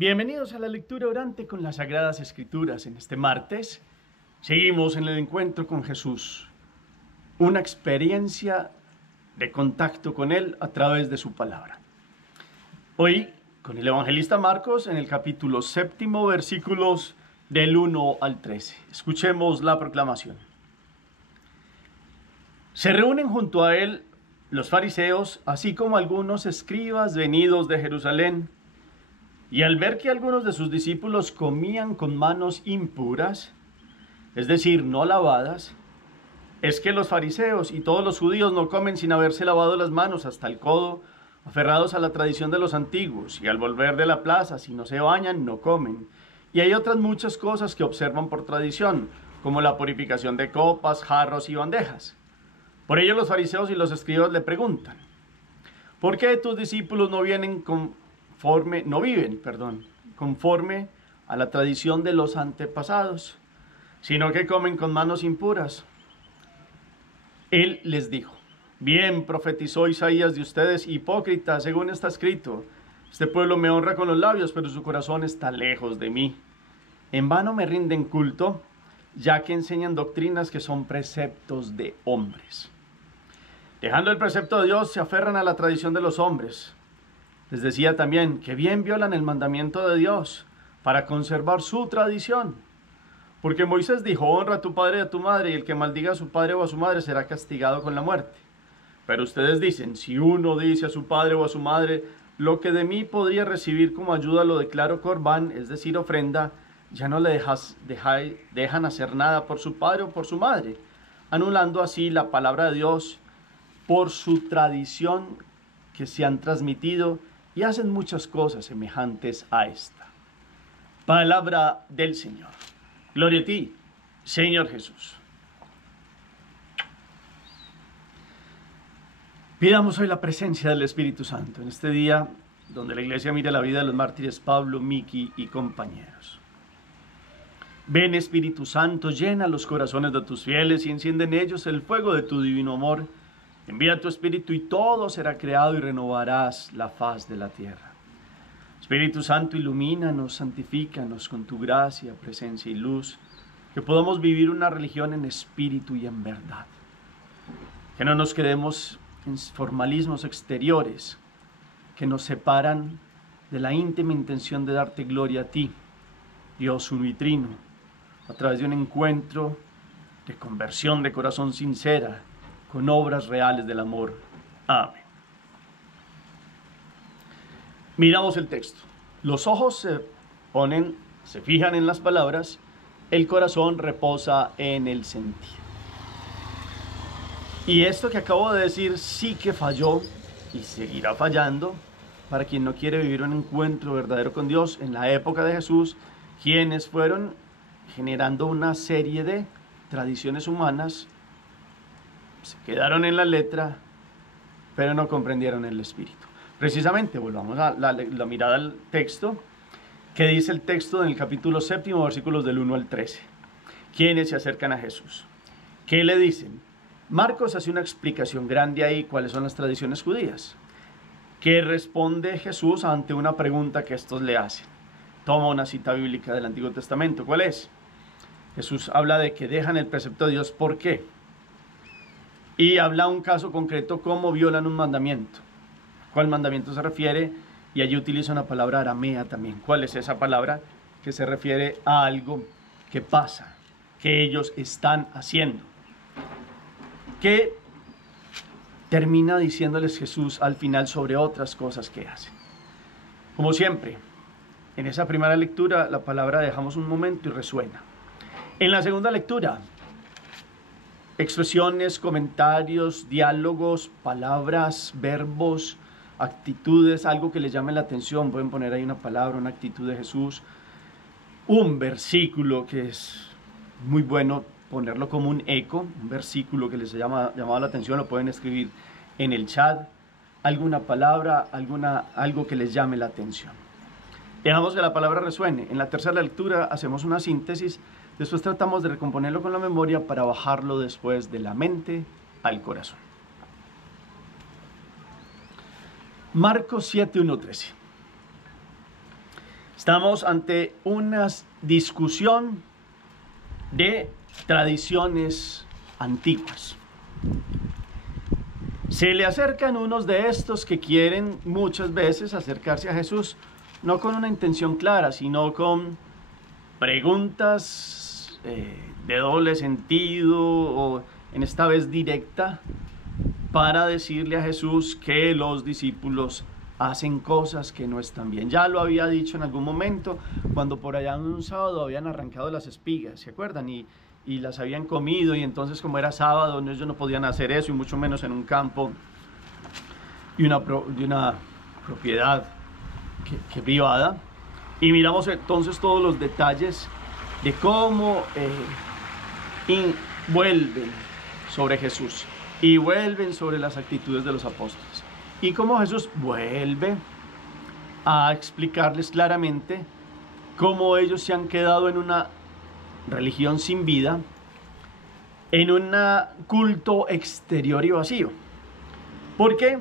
Bienvenidos a la lectura orante con las Sagradas Escrituras. En este martes seguimos en el encuentro con Jesús, una experiencia de contacto con Él a través de su palabra. Hoy con el evangelista Marcos en el capítulo 7, versículos del 1 al 13. Escuchemos la proclamación. Se reúnen junto a Él los fariseos, así como algunos escribas venidos de Jerusalén. Y al ver que algunos de sus discípulos comían con manos impuras, es decir, no lavadas, es que los fariseos y todos los judíos no comen sin haberse lavado las manos hasta el codo, aferrados a la tradición de los antiguos, y al volver de la plaza, si no se bañan, no comen. Y hay otras muchas cosas que observan por tradición, como la purificación de copas, jarros y bandejas. Por ello los fariseos y los escribas le preguntan: ¿por qué tus discípulos no viven conforme a la tradición de los antepasados, sino que comen con manos impuras? Él les dijo: bien profetizó Isaías de ustedes, hipócritas, según está escrito: este pueblo me honra con los labios, pero su corazón está lejos de mí. En vano me rinden culto, ya que enseñan doctrinas que son preceptos de hombres. Dejando el precepto de Dios, se aferran a la tradición de los hombres. Les decía también que bien violan el mandamiento de Dios para conservar su tradición. Porque Moisés dijo: honra a tu padre y a tu madre, y el que maldiga a su padre o a su madre será castigado con la muerte. Pero ustedes dicen: si uno dice a su padre o a su madre, lo que de mí podría recibir como ayuda lo declaro corbán, es decir, ofrenda, ya no le dejan hacer nada por su padre o por su madre, anulando así la palabra de Dios por su tradición que se han transmitido, y hacen muchas cosas semejantes a esta. Palabra del Señor. Gloria a ti, Señor Jesús. Pidamos hoy la presencia del Espíritu Santo en este día donde la Iglesia mira la vida de los mártires Pablo, Miki y compañeros. Ven, Espíritu Santo, llena los corazones de tus fieles y enciende en ellos el fuego de tu divino amor. Envía tu Espíritu y todo será creado y renovarás la faz de la tierra. Espíritu Santo, ilumínanos, santifícanos con tu gracia, presencia y luz, que podamos vivir una religión en espíritu y en verdad. Que no nos quedemos en formalismos exteriores que nos separan de la íntima intención de darte gloria a ti, Dios uno y trino, a través de un encuentro de conversión de corazón sincera, con obras reales del amor. Amén. Miramos el texto. Los ojos se fijan en las palabras, el corazón reposa en el sentir. Y esto que acabo de decir sí que falló y seguirá fallando para quien no quiere vivir un encuentro verdadero con Dios en la época de Jesús, quienes fueron generando una serie de tradiciones humanas. Se quedaron en la letra, pero no comprendieron el espíritu. Precisamente, volvamos a la mirada al texto, que dice el texto en el capítulo 7, versículos del 1 al 13. ¿Quiénes se acercan a Jesús? ¿Qué le dicen? Marcos hace una explicación grande ahí, cuáles son las tradiciones judías. ¿Qué responde Jesús ante una pregunta que estos le hacen? Toma una cita bíblica del Antiguo Testamento. ¿Cuál es? Jesús habla de que dejan el precepto de Dios. ¿Por qué? Y habla un caso concreto, cómo violan un mandamiento. ¿Cuál mandamiento se refiere? Y allí utiliza una palabra aramea también. ¿Cuál es esa palabra? Que se refiere a algo que pasa, que ellos están haciendo. ¿Qué termina diciéndoles Jesús al final sobre otras cosas que hacen? Como siempre, en esa primera lectura la palabra dejamos un momento y resuena. En la segunda lectura, expresiones, comentarios, diálogos, palabras, verbos, actitudes, algo que les llame la atención. Pueden poner ahí una palabra, una actitud de Jesús, un versículo que es muy bueno ponerlo como un eco, un versículo que les haya llamado la atención, lo pueden escribir en el chat, alguna palabra, algo que les llame la atención. Dejamos que la palabra resuene. En la tercera lectura hacemos una síntesis. Después tratamos de recomponerlo con la memoria para bajarlo después de la mente al corazón. Marcos 7, 1, 13. Estamos ante una discusión de tradiciones antiguas. Se le acercan unos de estos que quieren muchas veces acercarse a Jesús, no con una intención clara, sino con preguntas de doble sentido, o en esta vez directa, para decirle a Jesús que los discípulos hacen cosas que no están bien. Ya lo había dicho en algún momento, cuando por allá en un sábado habían arrancado las espigas, ¿se acuerdan? Y las habían comido, y entonces, como era sábado, ellos no podían hacer eso, y mucho menos en un campo y una propiedad que privada. Y miramos entonces todos los detalles de cómo vuelven sobre Jesús y vuelven sobre las actitudes de los apóstoles, y cómo Jesús vuelve a explicarles claramente cómo ellos se han quedado en una religión sin vida, en un culto exterior y vacío. Porque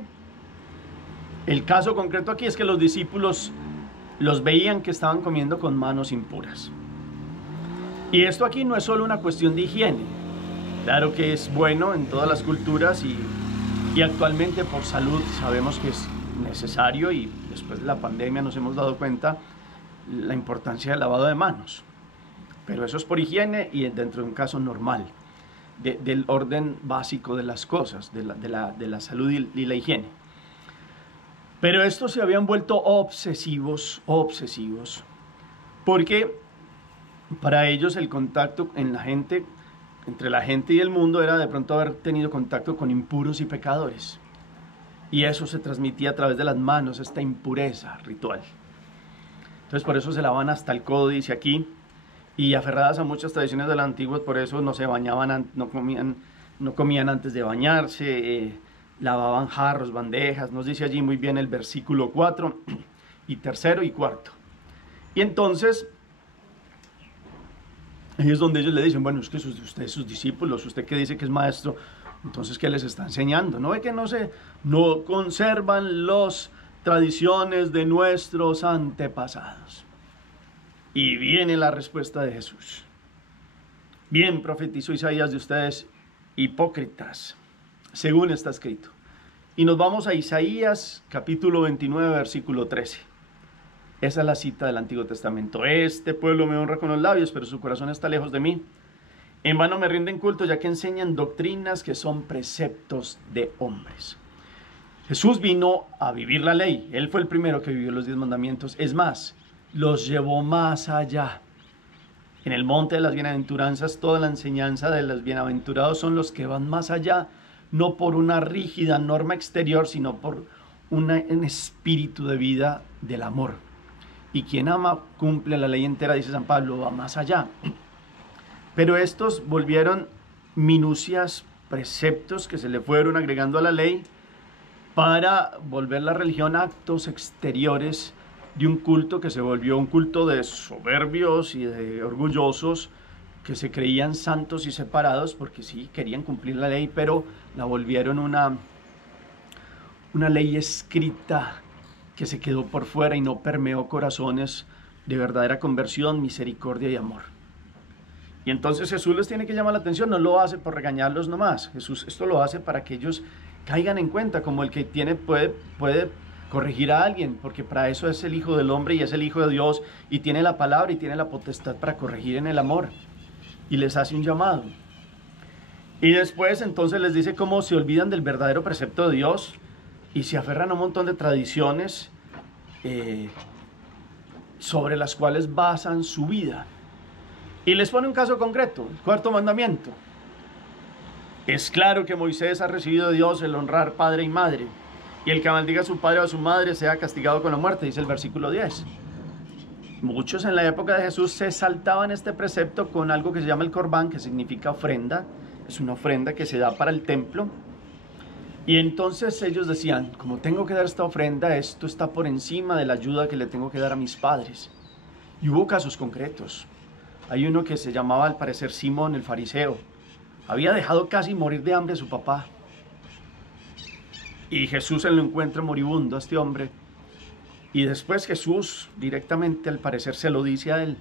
el caso concreto aquí es que los discípulos los veían que estaban comiendo con manos impuras. Y esto aquí no es solo una cuestión de higiene. Claro que es bueno en todas las culturas, y actualmente por salud sabemos que es necesario, y después de la pandemia nos hemos dado cuenta la importancia del lavado de manos. Pero eso es por higiene y dentro de un caso normal, del orden básico de las cosas, de la salud y la higiene. Pero estos se habían vuelto obsesivos, porque para ellos el contacto entre la gente y el mundo era de pronto haber tenido contacto con impuros y pecadores. Y eso se transmitía a través de las manos, esta impureza ritual. Entonces por eso se lavaban hasta el codo, dice aquí, y aferradas a muchas tradiciones de la antigua, por eso no se bañaban, no comían antes de bañarse, lavaban jarros, bandejas. Nos dice allí muy bien el versículo 4 y 3 y 4. Y entonces ahí es donde ellos le dicen, bueno, es que usted es sus discípulos, usted que dice que es maestro, entonces ¿qué les está enseñando? ¿No ve que no conservan las tradiciones de nuestros antepasados? Y viene la respuesta de Jesús. Bien profetizó Isaías de ustedes, hipócritas, según está escrito. Y nos vamos a Isaías capítulo 29, versículo 13. Esa es la cita del Antiguo Testamento. Este pueblo me honra con los labios, pero su corazón está lejos de mí. En vano me rinden culto, ya que enseñan doctrinas que son preceptos de hombres. Jesús vino a vivir la ley. Él fue el primero que vivió los 10 mandamientos. Es más, los llevó más allá. En el monte de las bienaventuranzas, toda la enseñanza de los bienaventurados son los que van más allá, no por una rígida norma exterior, sino por un espíritu de vida del amor. Y quien ama cumple la ley entera, dice San Pablo, va más allá. Pero estos volvieron minucias, preceptos que se le fueron agregando a la ley para volver la religión actos exteriores de un culto que se volvió un culto de soberbios y de orgullosos que se creían santos y separados, porque sí, querían cumplir la ley, pero la volvieron una ley escrita que se quedó por fuera y no permeó corazones de verdadera conversión, misericordia y amor. Y entonces Jesús les tiene que llamar la atención, no lo hace por regañarlos nomás. Jesús esto lo hace para que ellos caigan en cuenta, como el que puede corregir a alguien, porque para eso es el Hijo del Hombre y es el Hijo de Dios, y tiene la palabra y tiene la potestad para corregir en el amor, y les hace un llamado. Y después entonces les dice cómo se olvidan del verdadero precepto de Dios y se aferran a un montón de tradiciones sobre las cuales basan su vida. Y les pone un caso concreto, el 4º mandamiento. Es claro que Moisés ha recibido de Dios el honrar padre y madre, y el que maldiga a su padre o a su madre sea castigado con la muerte, dice el versículo 10. Muchos en la época de Jesús se saltaban este precepto con algo que se llama el corbán, que significa ofrenda. Es una ofrenda que se da para el templo. Y entonces ellos decían, como tengo que dar esta ofrenda, esto está por encima de la ayuda que le tengo que dar a mis padres. Y hubo casos concretos. Hay uno que se llamaba al parecer Simón el fariseo. Había dejado casi morir de hambre a su papá. Y Jesús se lo encuentra moribundo a este hombre. Y después Jesús directamente al parecer se lo dice a él.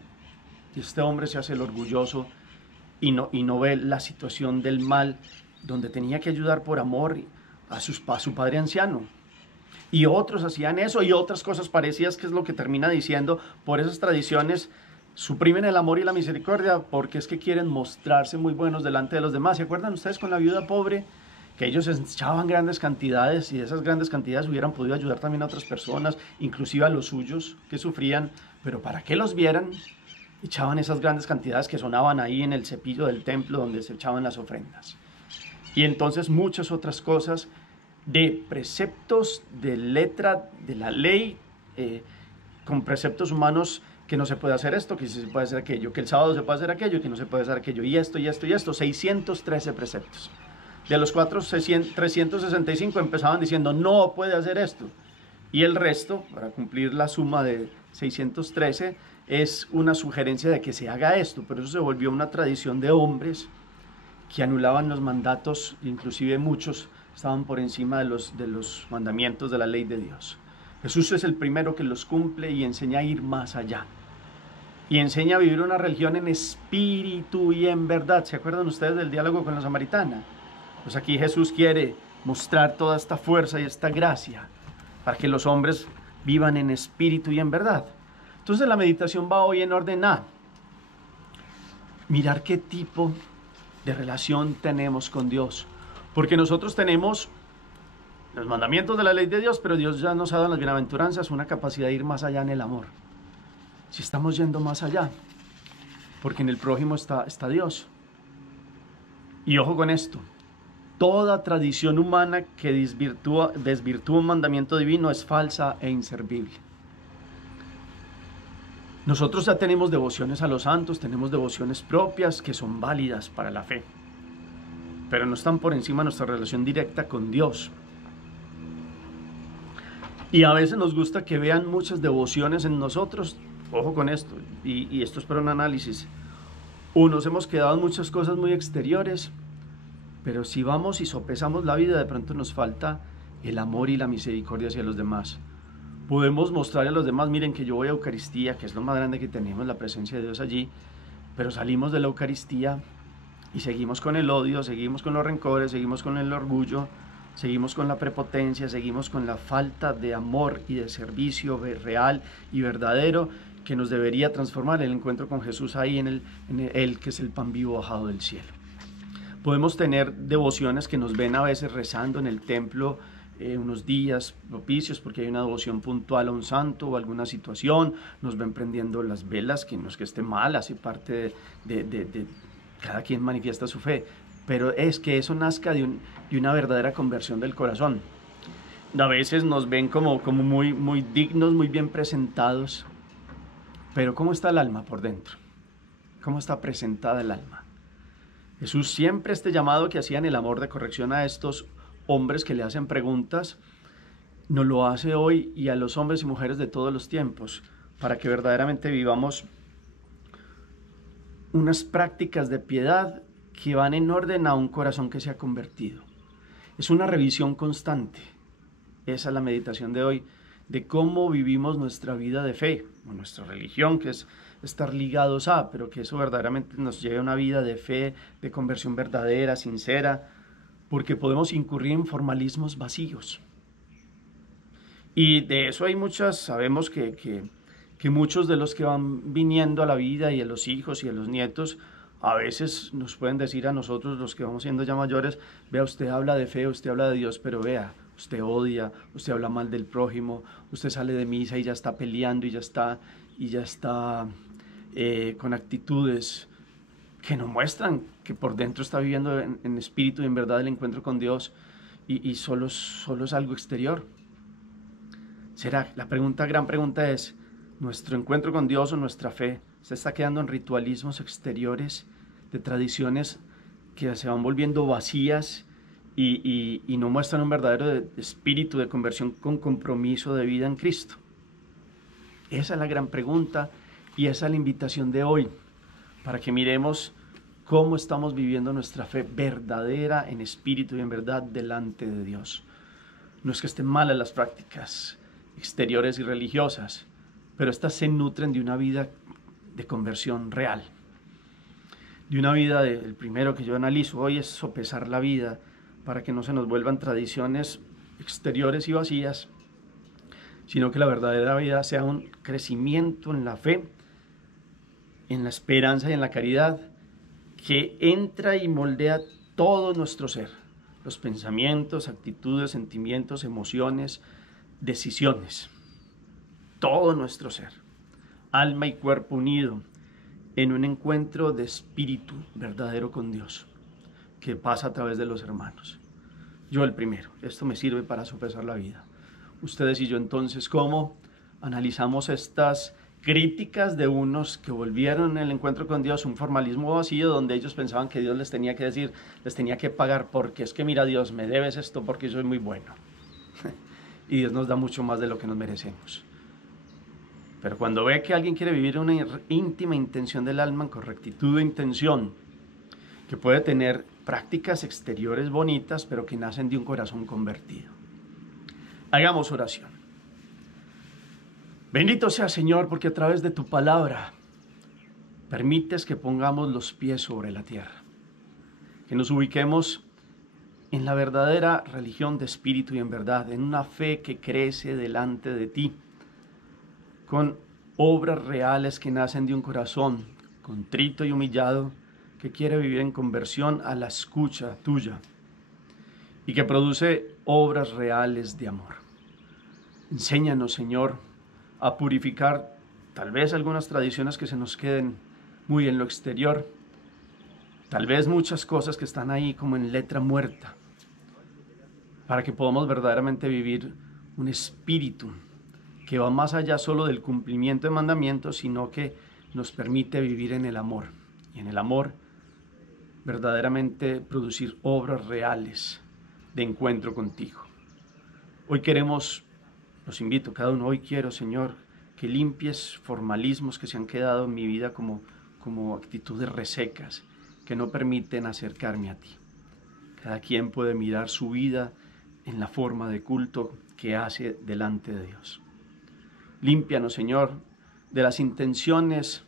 Y este hombre se hace el orgulloso y no ve la situación del mal, donde tenía que ayudar por amor a su padre anciano. Y otros hacían eso y otras cosas parecidas, que es lo que termina diciendo. Por esas tradiciones suprimen el amor y la misericordia, porque es que quieren mostrarse muy buenos delante de los demás. ¿Se acuerdan ustedes con la viuda pobre? Que ellos echaban grandes cantidades y esas grandes cantidades hubieran podido ayudar también a otras personas, inclusive a los suyos que sufrían, pero para que los vieran, echaban esas grandes cantidades que sonaban ahí en el cepillo del templo donde se echaban las ofrendas. Y entonces muchas otras cosas de preceptos de letra de la ley, con preceptos humanos, que no se puede hacer esto, que sí se puede hacer aquello, que el sábado se puede hacer aquello, que no se puede hacer aquello, y esto, y esto, y esto, 613 preceptos. De los 365 empezaban diciendo, no puede hacer esto. Y el resto, para cumplir la suma de 613, es una sugerencia de que se haga esto. Pero eso se volvió una tradición de hombres que anulaban los mandatos, inclusive muchos estaban por encima de los mandamientos de la ley de Dios. Jesús es el primero que los cumple y enseña a ir más allá. Y enseña a vivir una religión en espíritu y en verdad. ¿Se acuerdan ustedes del diálogo con la samaritana? Pues aquí Jesús quiere mostrar toda esta fuerza y esta gracia para que los hombres vivan en espíritu y en verdad. Entonces la meditación va hoy en orden a mirar qué tipo de relación tenemos con Dios. Porque nosotros tenemos los mandamientos de la ley de Dios, pero Dios ya nos ha dado en las bienaventuranzas una capacidad de ir más allá en el amor. Si estamos yendo más allá, porque en el prójimo está Dios. Y ojo con esto. Toda tradición humana que desvirtúa un mandamiento divino es falsa e inservible. Nosotros ya tenemos devociones a los santos, tenemos devociones propias que son válidas para la fe, pero no están por encima de nuestra relación directa con Dios. Y a veces nos gusta que vean muchas devociones en nosotros. Ojo con esto, y esto es para un análisis. Nos hemos quedado en muchas cosas muy exteriores, pero si vamos y sopesamos la vida, de pronto nos falta el amor y la misericordia hacia los demás. Podemos mostrarle a los demás, miren que yo voy a Eucaristía, que es lo más grande que tenemos, la presencia de Dios allí, pero salimos de la Eucaristía y seguimos con el odio, seguimos con los rencores, seguimos con el orgullo, seguimos con la prepotencia, seguimos con la falta de amor y de servicio real y verdadero que nos debería transformar el encuentro con Jesús ahí en Él, que es el pan vivo bajado del cielo. Podemos tener devociones que nos ven a veces rezando en el templo unos días propicios porque hay una devoción puntual a un santo o alguna situación, nos ven prendiendo las velas, que no es que esté mal, hace parte de cada quien manifiesta su fe, pero es que eso nazca de una verdadera conversión del corazón. A veces nos ven como muy dignos, muy bien presentados, pero ¿cómo está el alma por dentro? ¿Cómo está presentada el alma? Jesús siempre este llamado que hacía en el amor de corrección a estos hombres que le hacen preguntas, nos lo hace hoy y a los hombres y mujeres de todos los tiempos, para que verdaderamente vivamos unas prácticas de piedad que van en orden a un corazón que se ha convertido. Es una revisión constante. Esa es la meditación de hoy, de cómo vivimos nuestra vida de fe, o nuestra religión, que es estar ligados a, pero que eso verdaderamente nos lleve a una vida de fe, de conversión verdadera, sincera, porque podemos incurrir en formalismos vacíos. Y de eso hay muchas, sabemos que muchos de los que van viniendo a la vida y a los hijos y a los nietos, a veces nos pueden decir a nosotros, los que vamos siendo ya mayores, vea, usted habla de fe, usted habla de Dios, pero vea, usted odia, usted habla mal del prójimo, usted sale de misa y ya está peleando y ya está con actitudes que nos muestran que por dentro está viviendo en espíritu y en verdad el encuentro con Dios y solo es algo exterior. La gran pregunta es, ¿nuestro encuentro con Dios o nuestra fe se está quedando en ritualismos exteriores, de tradiciones que se van volviendo vacías y no muestran un verdadero espíritu de conversión con compromiso de vida en Cristo? Esa es la gran pregunta y esa es la invitación de hoy, para que miremos cómo estamos viviendo nuestra fe verdadera en espíritu y en verdad delante de Dios. No es que estén malas las prácticas, exteriores y religiosas, pero estas se nutren de una vida de conversión real. De una vida, el primero que yo analizo hoy es sopesar la vida para que no se nos vuelvan tradiciones exteriores y vacías, sino que la verdadera vida sea un crecimiento en la fe, en la esperanza y en la caridad, que entra y moldea todo nuestro ser, los pensamientos, actitudes, sentimientos, emociones, decisiones, todo nuestro ser, alma y cuerpo unido en un encuentro de espíritu verdadero con Dios, que pasa a través de los hermanos. Yo el primero, esto me sirve para sopesar la vida. Ustedes y yo entonces, ¿cómo analizamos estas críticas de unos que volvieron en el encuentro con Dios, un formalismo vacío donde ellos pensaban que Dios les tenía que decir, les tenía que pagar, porque es que mira Dios, me debes esto porque soy muy bueno? Y Dios nos da mucho más de lo que nos merecemos. Pero cuando ve que alguien quiere vivir una íntima intención del alma, en correctitud de intención, que puede tener prácticas exteriores bonitas, pero que nacen de un corazón convertido. Hagamos oración. Bendito sea Señor, porque a través de tu palabra permites que pongamos los pies sobre la tierra, que nos ubiquemos en la verdadera religión de espíritu y en verdad, en una fe que crece delante de ti, con obras reales que nacen de un corazón contrito y humillado, que quiere vivir en conversión a la escucha tuya y que produce obras reales de amor. Enséñanos, Señor, a purificar tal vez algunas tradiciones que se nos queden muy en lo exterior, tal vez muchas cosas que están ahí como en letra muerta, para que podamos verdaderamente vivir un espíritu que va más allá solo del cumplimiento de mandamientos, sino que nos permite vivir en el amor, y en el amor verdaderamente producir obras reales de encuentro contigo. Hoy queremos, los invito cada uno, hoy quiero, Señor, que limpies formalismos que se han quedado en mi vida como actitudes resecas, que no permiten acercarme a ti. Cada quien puede mirar su vida en la forma de culto que hace delante de Dios. Límpianos, Señor, de las intenciones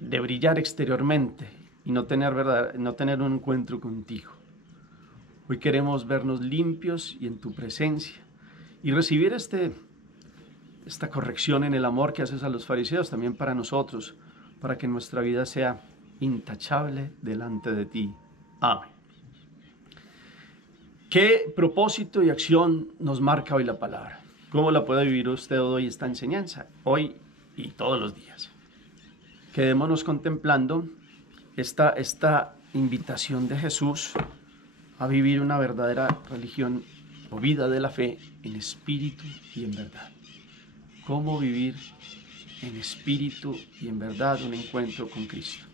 de brillar exteriormente y no tener un encuentro contigo. Hoy queremos vernos limpios y en tu presencia y recibir esta corrección en el amor que haces a los fariseos también para nosotros, para que nuestra vida sea intachable delante de ti. Amén. ¿Qué propósito y acción nos marca hoy la palabra? ¿Cómo la puede vivir usted hoy esta enseñanza? Hoy y todos los días. Quedémonos contemplando esta invitación de Jesús a vivir una verdadera religión o vida de la fe en espíritu y en verdad. ¿Cómo vivir en espíritu y en verdad un encuentro con Cristo?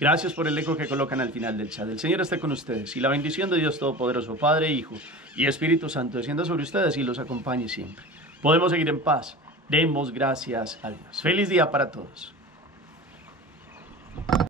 Gracias por el eco que colocan al final del chat. El Señor esté con ustedes y la bendición de Dios Todopoderoso, Padre, Hijo y Espíritu Santo descienda sobre ustedes y los acompañe siempre. Podemos seguir en paz. Demos gracias a Dios. Feliz día para todos.